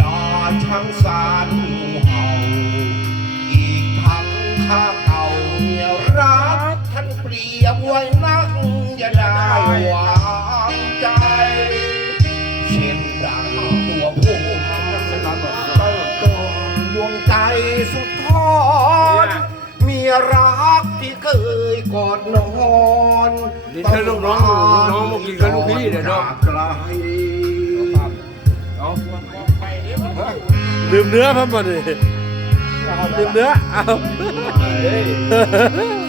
ดาช้างสารงูเห่า อีกทั้งข้าเก่าเมียรักท่านเปรียบไว้นักอย่าได้วางใจ เช่นดังตัวผู้ติบโตดวงใจสุดทอดเมียรักที่เคยกอดนอนนี่ถ้าลูกน้องลูกน้องมากินกับลูกพี่เดี๋ยวเนาะจากไกล ดื่มเนื้อพันมาดิดื่มเนื้อเอา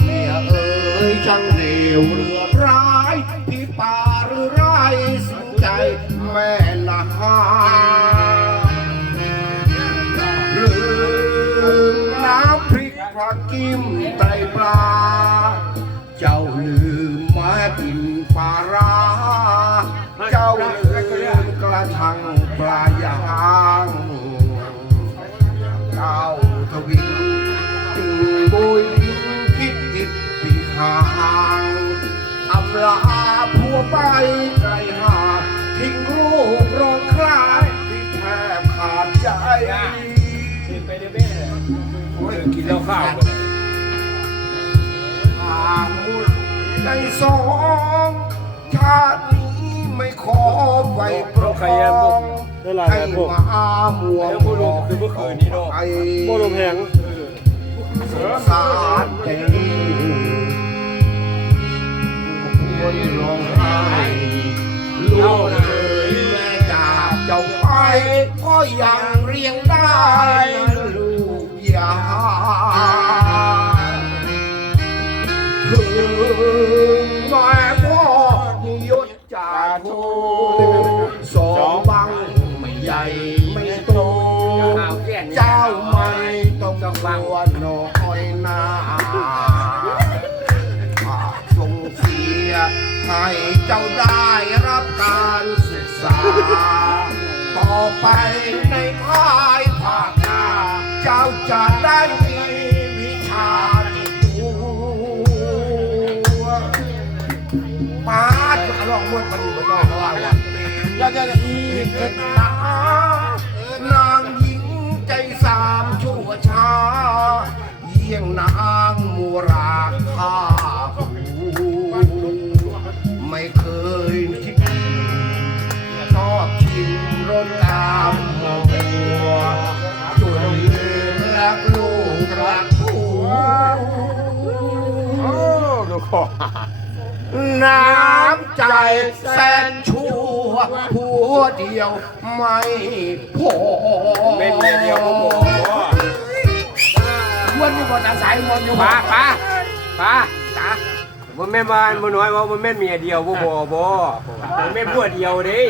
เมียเอ๋ยช่างเลวเรือร้ายพี่ป่าหรือไรสนใจแม่ละหาลืมน้ำพริกผักกิมไตปลา เจ้าลืมมากินปลาร้าเจ้าลืมกระทังปลา ไปไกลหาดทิ้งลูกร้องคลายที่แทบขาดใจกินเหล้าข้าวทางมุดใจสองชาตินี้ไม่ขอไปประคองให้มามัวมองไปโมโลแพงสารใจค เจ้าไปก็ยังเรียงได้ลูกยาถึงแม่พ่อยศจ่าโทสองบังไม่ใหญ่ไม่โต เจ้าไม่ต้องกลัวน้อยหนาส่งเสียให้เจ้าได้รับการศึกษา ไปในภายภาคหน้าเจ้าจะได้มีวิชาติดตัวป้าจะลองมวนมันอยู่บนโลกว่าวันแล้วจะอีกนา รักผัวโอ้ดูคอน้ำใจแสนชั่วผัวเดียวไม่พอเป็นเดียวก็บอกว่าวันนี้บนอาศัยมันอยู่ป้าป้าป้าจ้าบ่แม่นบ้านบ่น้อยว่าบ่แม่นเมียเดียวบ่บ่บ่บ่แม่นผัวเดียวเด้